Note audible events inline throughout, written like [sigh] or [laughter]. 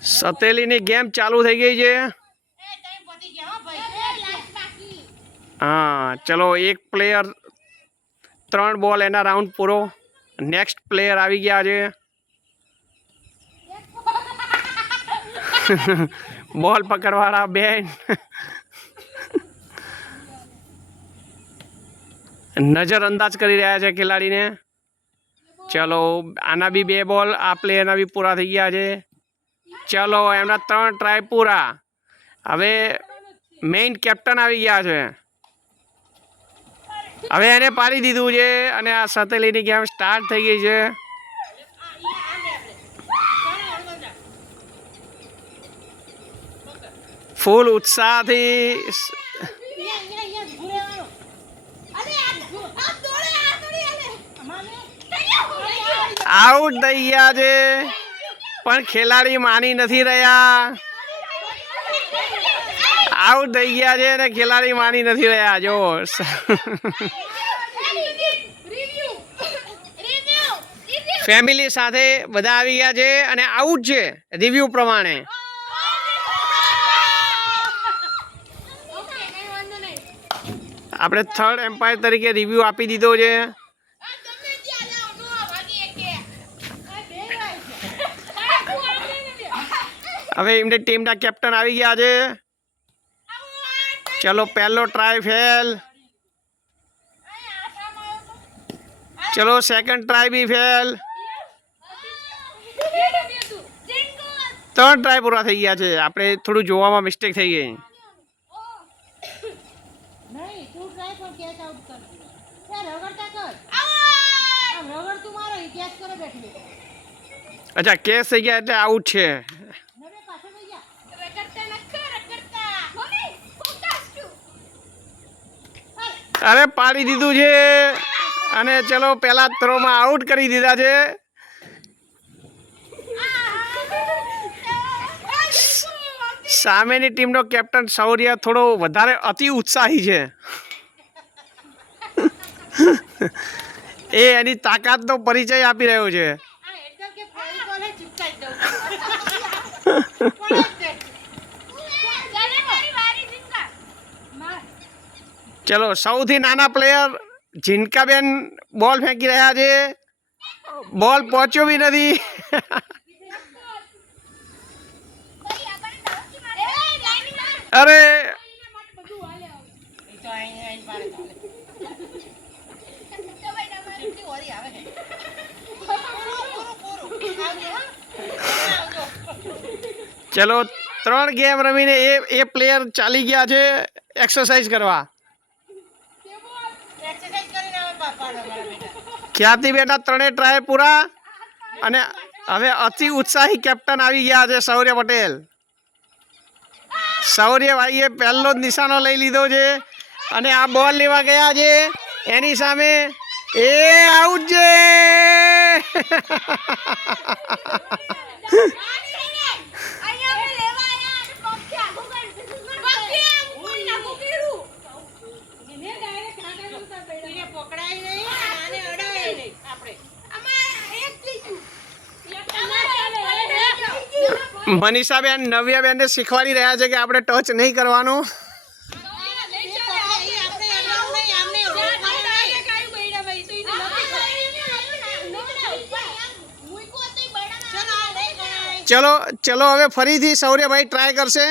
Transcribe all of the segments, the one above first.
સતેલીની game ચાલુ થઈ ગઈ છે. હા, ચલો, એક પ્લેયર, ત્રણ બોલ, એના રાઉન્ડ પૂરો. નેક્સ્ટ પ્લેયર આવી ગયા છે. [laughs] બોલ પકડવાળા બેન. [laughs] નજર અંદાજ કરી રહ્યા છે ખેલાડીને. ચલો, આના બી બે બોલ, આ પ્લેયરના બી પૂરા થઈ ગયા છે. ચલો, એમના ત્રણ ટ્રાય પૂરા. હવે મેઇન કેપ્ટન આવી ગયા છે. હવે એને પાડી દીધું છે અને આ સતેલીની ગેમ સ્ટાર્ટ થઈ ગઈ છે. ફૂલ ઉત્સાહથી આઉટ થઈ ગયા છે. પણ ખેલાડી માની નથી રહ્યા. આઉટ થઈ ગયા છે અને ખેલાડી માની નથી રહ્યા, જો. ફેમિલી સાથે બધા આવી ગયા છે અને આઉટ છે રિવ્યુ પ્રમાણે. આપણે થર્ડ એમ્પાયર તરીકે રિવ્યુ આપી દીધો છે. હવે એમની ટીમના કેપ્ટન આવી ગયા છે. ચલો પહેલો ટ્રાય ફેલ ચલો સેકન્ડ ટ્રાય બી ફેલ ત્રણ ટ્રાય પૂરા થઈ ગયા છે. આપણે થોડું જોવામાં મિસ્ટેક થઈ ગઈ. નહીં તું ટ્રાય પણ કેચ આઉટ કર. યાર રગડતા કર. આમ રગડ તું મારો કેચ કરે બેઠી. અચ્છા કેસ થઈ ગયા એટલે આઉટ છે. અરે પાડી દીધું છે. અને ચલો પહેલા થ્રોમાં આઉટ કરી દીધા છે. સામેની ટીમનો કેપ્ટન શૌર્ય થોડો વધારે અતિ ઉત્સાહી છે. એ એની તાકાતનો પરિચય આપી રહ્યો છે [laughs] આ હેડર કે ફેરી બોલે ચિપકાઈ દઉં પડે જ તે. માર. ચલો, સૌથી નાના પ્લેયર ઝીનકાબેન બોલ ફેંકી રહ્યા છે. બોલ પહોંચ્યો બી નથી. અરે! ચાલે. ત્રણ ગેમ રમીને એ એ પ્લેયર ચાલી ગયા છે. એક્સરસાઇઝ કરવા. મારા બેટા. ત્રણેય ટ્રાય પૂરા. અને હવે અતિ ઉત્સાહી કેપ્ટન આવી ગયા છે શૌર્ય પટેલ. શૌર્યભાઈએ પહેલો જ નિશાનો લઈ લીધો છે. અને આ બોલ લેવા ગયા છે. એની સામે એ આઉટ છે [laughs] એને પકડાય નહીં આને અડાય નહીં આપણે મનીષાબેન, નવ્યાબેનને શીખવાડી રહ્યા છે કે આપણે ટચ નહીં કરવાનું. ચલો ચલો, હવે ફરીથી સૌર્યભાઈ ટ્રાય કરશે.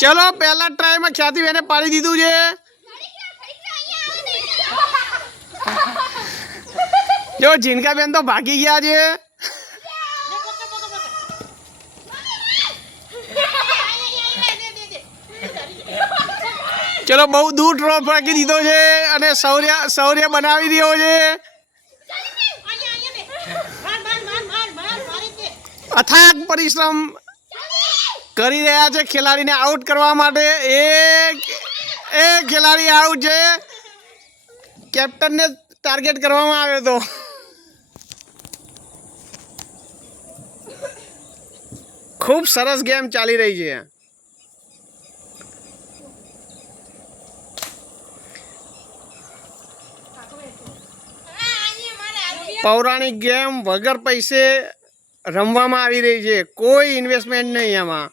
ચલો, પહેલા ટ્રાયમાં ખ્યાતિબેને પાડી દીધું છે. જો જીનકાબેન તો ભાગી ગયા છે. ચલો, બહુ દૂર ડ્રોપ રાખી દીધો છે અને શૌર્ય શૌર્ય બનાવી રહ્યો છે. અથાગ પરિશ્રમ કરી રહ્યા છે ખેલાડીને આઉટ કરવા માટે. એક એ ખેલાડી આઉટ છે. કેપ્ટનને ટાર્ગેટ કરવામાં આવ્યો હતો. ખૂબ સરસ ગેમ ચાલી રહી છે પૌરાણિક ગેમ વગર પૈસે રમવામાં આવી રહી છે કોઈ ઇન્વેસ્ટમેન્ટ નહીં એમાં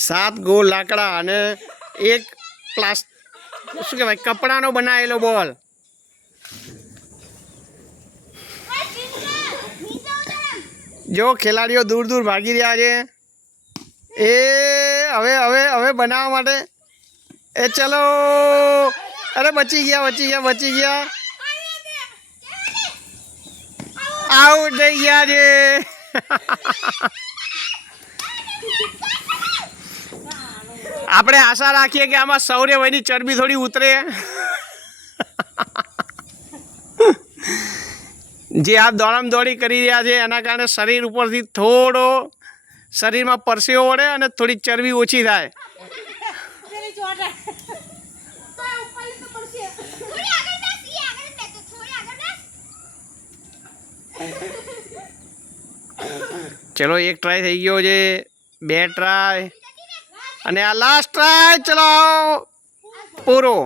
સાત ગોળ લાકડા અને એક પ્લાસ શું કહેવાય કપડાનો બનાવેલો બોલ જો ખેલાડીઓ દૂર દૂર ભાગી રહ્યા છે. એ હવે હવે હવે બનાવવા માટે. એ ચલો. અરે બચી ગયા બચી ગયા બચી ગયા. આઉટ થઈ ગયા છે. આપણે આશા રાખીએ કે આમાં સૌર્યભાઈની ચરબી થોડી ઉતરે. જે આ દોડામ દોડી કરી રહ્યા છે, એના કારણે શરીર ઉપરથી થોડો શરીરમાં પરસેવો વળે અને થોડી ચરબી ઓછી થાય. ચલો, એક ટ્રાય થઈ ગયો છે, બે ટ્રાય અને આ લાસ્ટ ટ્રાય ચલો, પૂરો.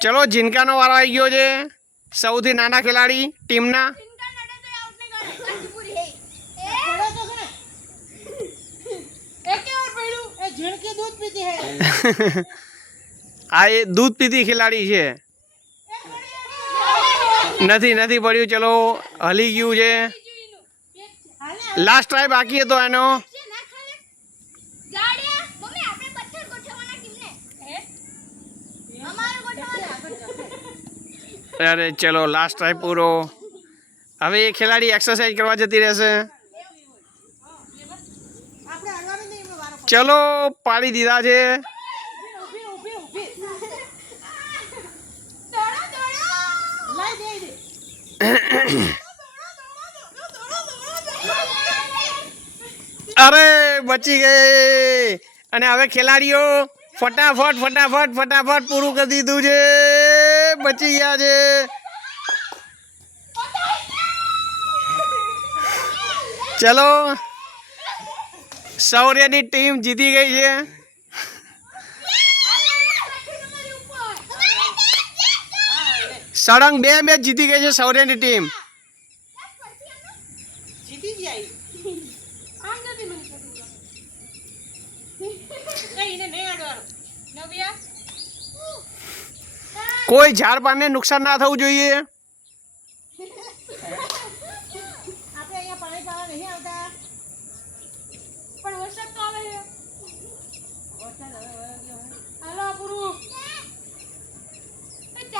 ચલો, જીનકાનો વારો આવી ગયો છે. સૌથી નાના ખેલાડી ટીમના? આ એ દૂધ પીતી ખેલાડી છે. નથી નથી પડ્યું. ચલો, હલી ગયું છે. લાસ્ટ ટ્રાય બાકી હતો એનો. અરે ચલો લાસ્ટ ટ્રાય પૂરો. હવે એ ખેલાડી એક્સરસાઇઝ કરવા જતી રહેશે. ચલો પાડી દીધા છે. [coughs] અરે બચી ગઈ. અને હવે ખેલાડીઓ ફટાફટ ફટાફટ ફટાફટ પૂરું કરી દીધું છે. બચી ગયા છે. ચલો. શૌર્યની ટીમ જીતી ગઈ છે. સળંગ બે મેચ જીતી ગઈ છે સૌર્યની ટીમ. જીતી જાય નહીં એને નહીં અડવાનું નવ્યા કોઈ ઝાડ પાનને નુકસાન ના થવું જોઈએ.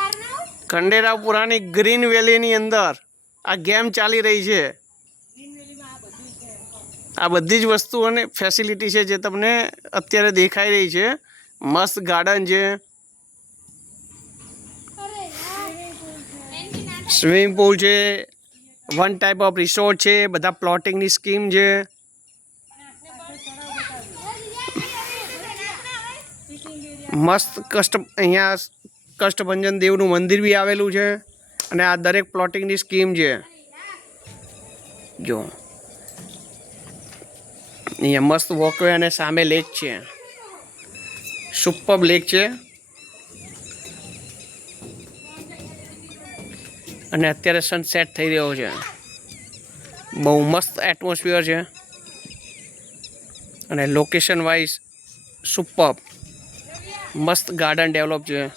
ખંડેરાવ ખંડેરાવપુરાની ગ્રીન વેલીની અંદર આ ગેમ ચાલી રહી છે. આ બધું છે. આ બધી જ વસ્તુઓની ફેસિલિટી છે જે તમને અત્યારે દેખાઈ રહી છે. મસ્ત ગાર્ડન છે. સ્વિમિંગ પુલ છે વન ટાઈપ ઓફ રિસોર્ટ છે, બધા પ્લોટિંગની સ્કીમ છે. મસ્ત કષ્ટ, અહીંયા કષ્ટભંજન દેવનું મંદિર બી આવેલું છે અને આ દરેક પ્લોટિંગની સ્કીમ છે. જો. અહીંયા મસ્ત વોકવે અને સામે લેક છે. સુપર લેક છે. અને અત્યારે સનસેટ થઈ રહ્યો છે. બહુ મસ્ત એટમોસ્ફિયર છે. અને લોકેશન વાઇઝ સુપર મસ્ત ગાર્ડન ડેવલપ છે.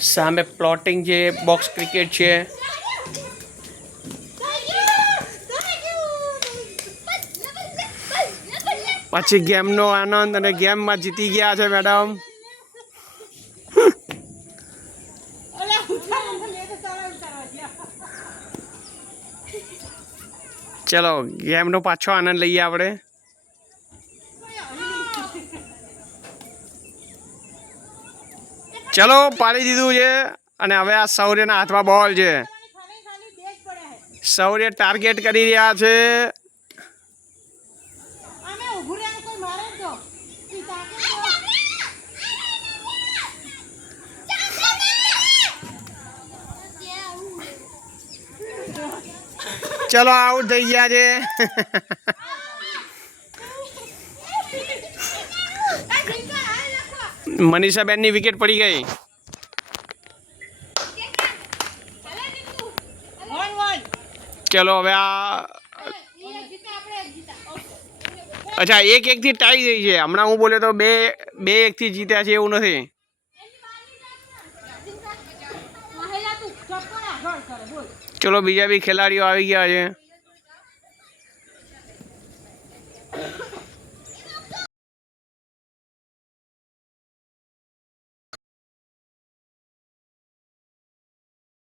સામે પ્લોટિંગ જે બોક્સ ક્રિકેટ છે. પછી ગેમનો આનંદ અને ગેમમાં જીતી ગયા છે, મેડમ. ચલો, ગેમનો પાછો આનંદ લઈએ આપણે. ચલો, પાડી દીધું છે અને હવે આ સૌર્યના હાથમાં બોલ છે. સૌર્ય ટાર્ગેટ કરી રહ્યા છે. ચલો આઉટ થઈ ગયા છે. મનીષાબેનની વિકેટ પડી ગઈ. ચલો, હવે આ અચ્છા એક એકથી ટાઈ થઈ છે. હમણાં હું બોલ્યો તો બે બે એકથી જીત્યા છે, એવું નથી. ચલો બીજા બી ખેલાડીઓ આવી ગયા છે.